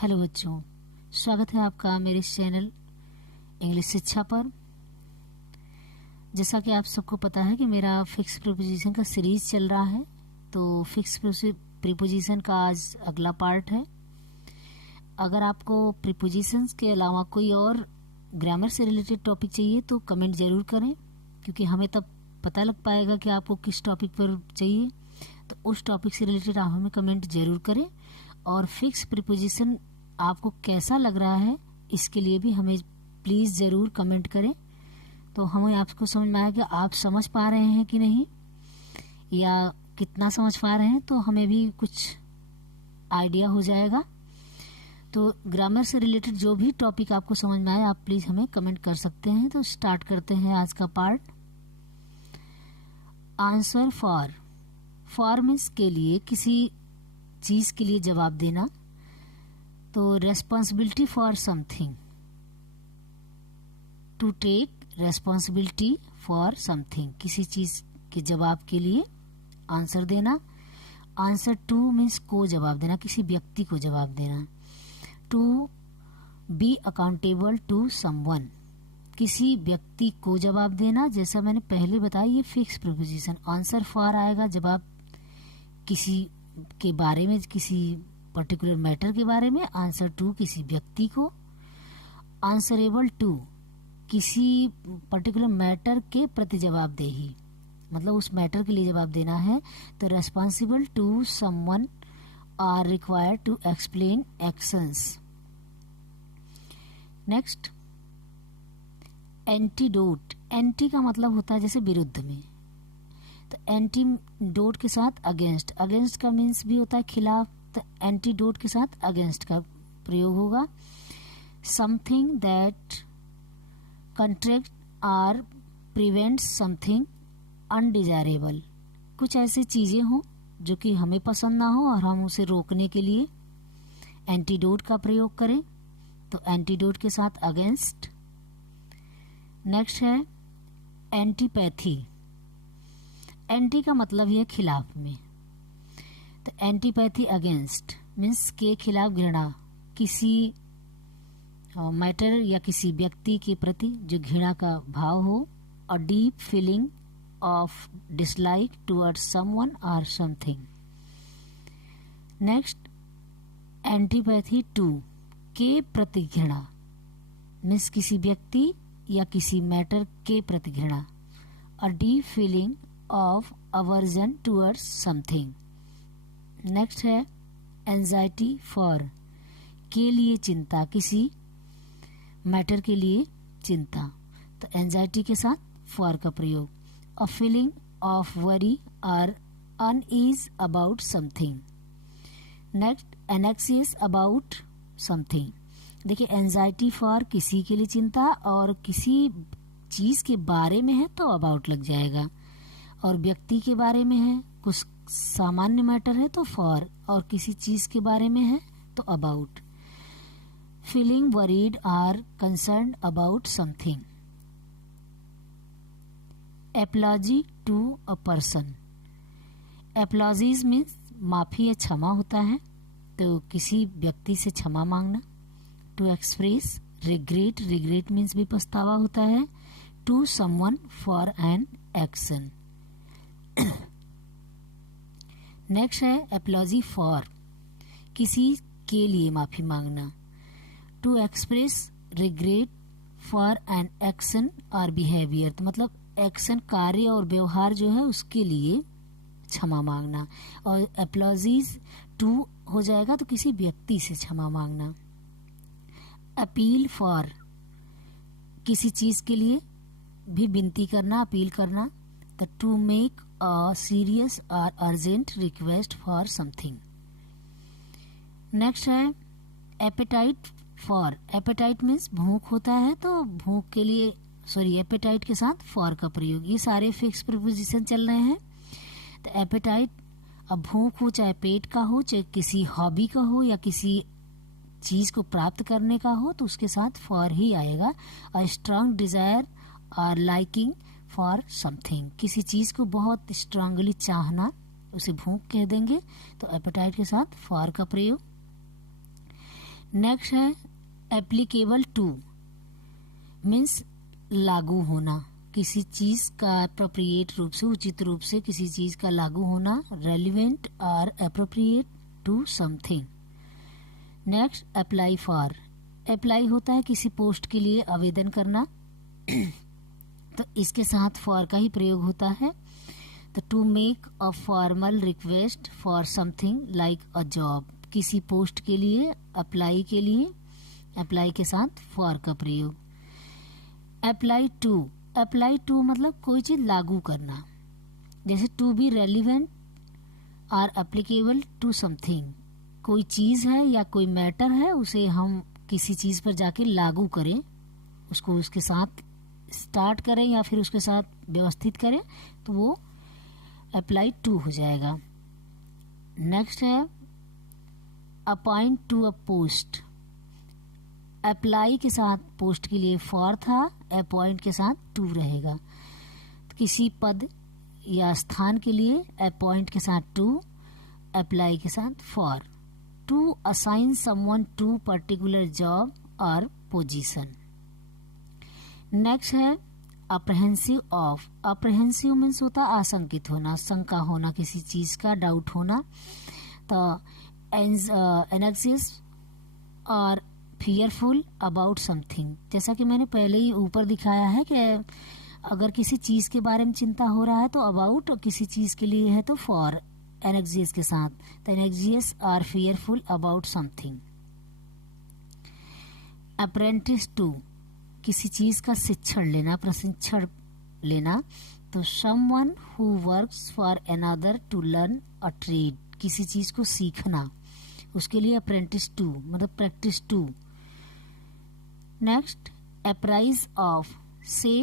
Hello बच्चों, स्वागत है आपका मेरे इस चैनल इंग्लिश शिक्षा पर। जैसा कि आप सबको पता है कि मेरा फिक्स प्रीपोजिशन का सीरीज चल रहा है, तो फिक्स प्रीपोजिशन का आज अगला पार्ट है। अगर आपको प्रीपोजिशंस के अलावा कोई और ग्रामर से रिलेटेड टॉपिक चाहिए तो कमेंट ज़रूर करें, क्योंकि हमें तब पता लग पाएगा कि आपको किस टॉपिक पर चाहिए। तो उस टॉपिक से रिलेटेड आप हमें कमेंट ज़रूर करें, और फिक्स प्रीपोजिशन आपको कैसा लग रहा है इसके लिए भी हमें प्लीज़ ज़रूर कमेंट करें, तो हमें आपको समझ में आएगा कि आप समझ पा रहे हैं कि नहीं, या कितना समझ पा रहे हैं, तो हमें भी कुछ आइडिया हो जाएगा। तो ग्रामर से रिलेटेड जो भी टॉपिक आपको समझ में आए आप प्लीज़ हमें कमेंट कर सकते हैं। तो स्टार्ट करते हैं आज का पार्ट। आंसर फॉर मीन्स के लिए, किसी चीज़ के लिए जवाब देना। तो responsibility for something, to take responsibility for something, किसी चीज़ के जवाब के लिए आंसर देना। आंसर टू मीन्स को जवाब देना, किसी व्यक्ति को जवाब देना। To be accountable to someone, किसी व्यक्ति को जवाब देना। जैसा मैंने पहले बताया, ये फिक्स प्रीपोजिशन। आंसर फॉर आएगा जब आप किसी के बारे में, किसी पर्टिकुलर मैटर के बारे में। आंसर टू किसी व्यक्ति को। आंसरेबल टू किसी पर्टिकुलर मैटर के प्रति जवाबदेही, मतलब उस मैटर के लिए जवाब देना है। तो responsible to someone or required to explain actions. Next, antidote. Anti का मतलब होता है जैसे विरुद्ध में, तो एंटीडोट के साथ अगेंस्ट। अगेंस्ट का मीन्स भी होता है खिलाफ, तो एंटीडोट के साथ अगेंस्ट का प्रयोग होगा। Something that counteract or prevent something undesirable, कुछ ऐसी चीजें हों जो कि हमें पसंद ना हो और हम उसे रोकने के लिए एंटीडोट का प्रयोग करें, तो एंटीडोट के साथ अगेंस्ट। नेक्स्ट है एंटीपैथी। एंटी का मतलब है खिलाफ में, तो एंटीपैथी अगेंस्ट मीन्स के खिलाफ घृणा, किसी मैटर या किसी व्यक्ति के प्रति जो घृणा का भाव हो। A deep feeling of dislike towards someone और समथिंग। नेक्स्ट, एंटीपैथी टू के प्रति घृणा मीन्स किसी व्यक्ति या किसी मैटर के प्रति घृणा। A deep feeling of aversion towards something. Next है एंजाइटी फॉर, के लिए चिंता, किसी मैटर के लिए चिंता, तो एंजाइटी के साथ फॉर का प्रयोग। अ फीलिंग ऑफ वरी और unease about something. Next, एनेक्सियस about something. देखिए, एंजाइटी फॉर किसी के लिए चिंता, और किसी चीज के बारे में है तो अबाउट लग जाएगा, और व्यक्ति के बारे में है, कुछ सामान्य मैटर है तो फॉर, और किसी चीज के बारे में है तो about. Feeling worried or concern about something. Apology to a person. Apologies means माफी या क्षमा होता है, तो किसी व्यक्ति से क्षमा मांगना। To express regret, regret means भी पछतावा होता है। To someone for an action. Next है एपोलॉजी फॉर, किसी के लिए माफी मांगना। To express regret for an action और बिहेवियर, तो मतलब एक्शन, कार्य और व्यवहार जो है उसके लिए क्षमा मांगना। और एपोलॉजीज टू हो जाएगा तो किसी व्यक्ति से क्षमा मांगना। अपील फॉर, किसी चीज के लिए भी विनती करना, अपील करना। तो टू मेक अ सीरियस और urgent request for something. Next है एपेटाइट फॉर। एपेटाइट मीन्स भूख होता है, तो भूख के लिए एपेटाइट के साथ फॉर का प्रयोग। ये सारे फिक्स प्रीपोजिशन चल रहे हैं। तो एपेटाइट, अब भूख हो, चाहे पेट का हो, चाहे किसी हॉबी का हो, या किसी चीज को प्राप्त करने का हो, तो उसके साथ फॉर ही आएगा। अ स्ट्रांग डिजायर और लाइकिंग फॉर समथिंग, किसी चीज को बहुत स्ट्रांगली चाहना, उसे भूख कह देंगे, तो एपेटाइट के साथ फॉर का प्रयोग। नेक्स्ट है एप्लीकेबल टू, मीन्स लागू होना, किसी चीज का अप्रोप्रिएट रूप से, उचित रूप से किसी चीज का लागू होना, रेलिवेंट और appropriate to something. Next apply for, apply होता है किसी पोस्ट के लिए आवेदन करना तो इसके साथ फॉर का ही प्रयोग होता है। तो to make a formal request for something like a job, किसी पोस्ट के लिए, अप्लाई के लिए, अप्लाई के साथ फॉर का प्रयोग। अप्लाई टू, अप्लाई टू मतलब कोई चीज लागू करना, जैसे टू बी रेलिवेंट और एप्लीकेबल टू समथिंग, कोई चीज है या कोई मैटर है उसे हम किसी चीज पर जाके लागू करें, उसको उसके साथ स्टार्ट करें या फिर उसके साथ व्यवस्थित करें, तो वो अप्लाई टू हो जाएगा। नेक्स्ट है appoint to a post, apply के साथ पोस्ट के लिए फॉर था, अपॉइंट के साथ टू रहेगा। तो किसी पद या स्थान के लिए अपॉइंट के साथ टू, अप्लाई के साथ for. To assign someone to particular job और पोजीशन। नेक्स्ट है अप्रहेंसिव ऑफ, अप्रहेंसिव मीन्स होता है आशंकित होना, शंका होना, किसी चीज का डाउट होना। तो एंग्जियस और फियरफुल अबाउट समथिंग, जैसा कि मैंने पहले ही ऊपर दिखाया है कि अगर किसी चीज के बारे में चिंता हो रहा है तो अबाउट, और किसी चीज के लिए है तो फॉर एनेक्सियस के साथ। तो anxious or fearful about something. Apprentice to, किसी चीज का शिक्षण लेना, प्रशिक्षण लेना। तो someone who works for another to learn a trade, किसी चीज को सीखना, उसके लिए अप्रेंटिस टू मतलब practice to. Next apprise of, से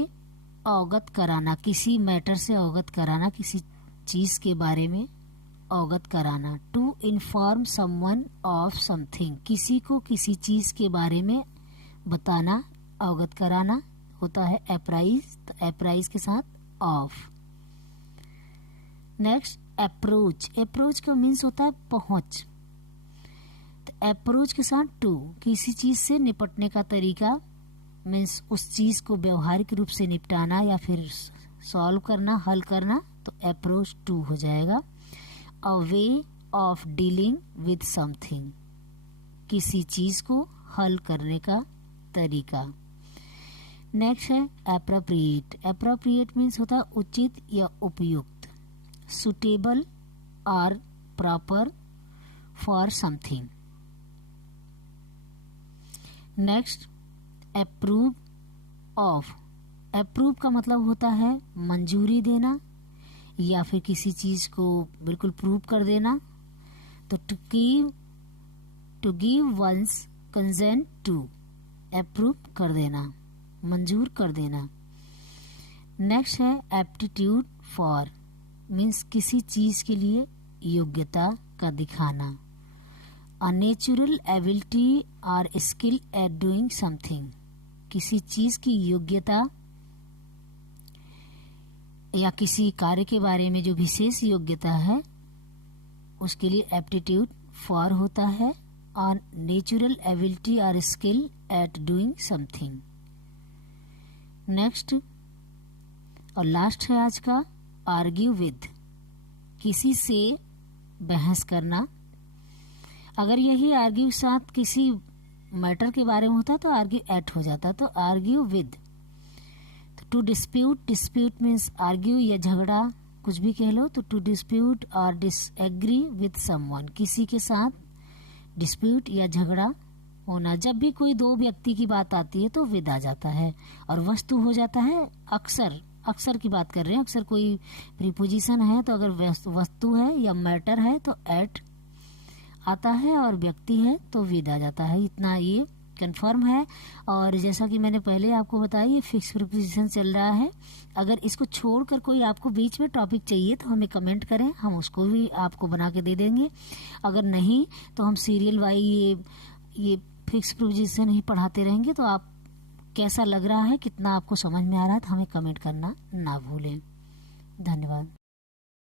अवगत कराना, किसी मैटर से अवगत कराना, किसी चीज के बारे में अवगत कराना। To inform someone of something, किसी को किसी चीज के बारे में बताना, अवगत कराना होता है अप्राइज। तो अप्राइज के साथ ऑफ। नेक्स्ट अप्रोच, अप्रोच का मीन्स होता है पहुंच। तो अप्रोच के साथ टू, किसी चीज से निपटने का तरीका, मीन्स उस चीज को व्यवहारिक रूप से निपटाना या फिर सॉल्व करना, हल करना, तो अप्रोच टू हो जाएगा। A way of dealing with something, किसी चीज को हल करने का तरीका। नेक्स्ट है एप्रोप्रिएट, एप्रोप्रिएट मीन्स होता है उचित या उपयुक्त, सुटेबल और proper for something. Next approve of, approve का मतलब होता है मंजूरी देना या फिर किसी चीज को बिल्कुल प्रूव कर देना। तो to give one's consent to, approve कर देना, मंजूर कर देना। नेक्स्ट है एप्टीट्यूड फॉर, मीन्स किसी चीज के लिए योग्यता का दिखाना। अ नेचुरल एबिलिटी और स्किल एट डूइंग समथिंग, किसी चीज की योग्यता या किसी कार्य के बारे में जो विशेष योग्यता है उसके लिए एप्टीट्यूड फॉर होता है। ऑन नेचुरल एबिलिटी और skill at doing something. Next और लास्ट है आज का आर्ग्यू विद, किसी से बहस करना। अगर यही आर्ग्यू साथ किसी मैटर के बारे में होता तो आर्ग्यू एट हो जाता, तो argue with. To dispute, dispute means argue या झगड़ा, कुछ भी कह लो। तो टू डिस्प्यूट और डिसएग्री विद समवन, किसी के साथ डिस्प्यूट या झगड़ा होना। जब भी कोई दो व्यक्ति की बात आती है तो विद आ जाता है, और वस्तु हो जाता है अक्सर, अक्सर की बात कर रहे हैं, अक्सर कोई प्रीपोजिशन है तो अगर वस्तु है या मैटर है तो एट आता है, और व्यक्ति है तो विद आ जाता है। इतना ये कंफर्म है। और जैसा कि मैंने पहले आपको बताया ये फिक्स प्रीपोजिशन चल रहा है। अगर इसको छोड़कर कोई आपको बीच में टॉपिक चाहिए तो हमें कमेंट करें, हम उसको भी आपको बना के दे देंगे। अगर नहीं तो हम सीरियल वाइज ये फिक्स प्रीपोजिशन ही पढ़ाते रहेंगे। तो आप कैसा लग रहा है, कितना आपको समझ में आ रहा है, तो हमें कमेंट करना ना भूलें। धन्यवाद।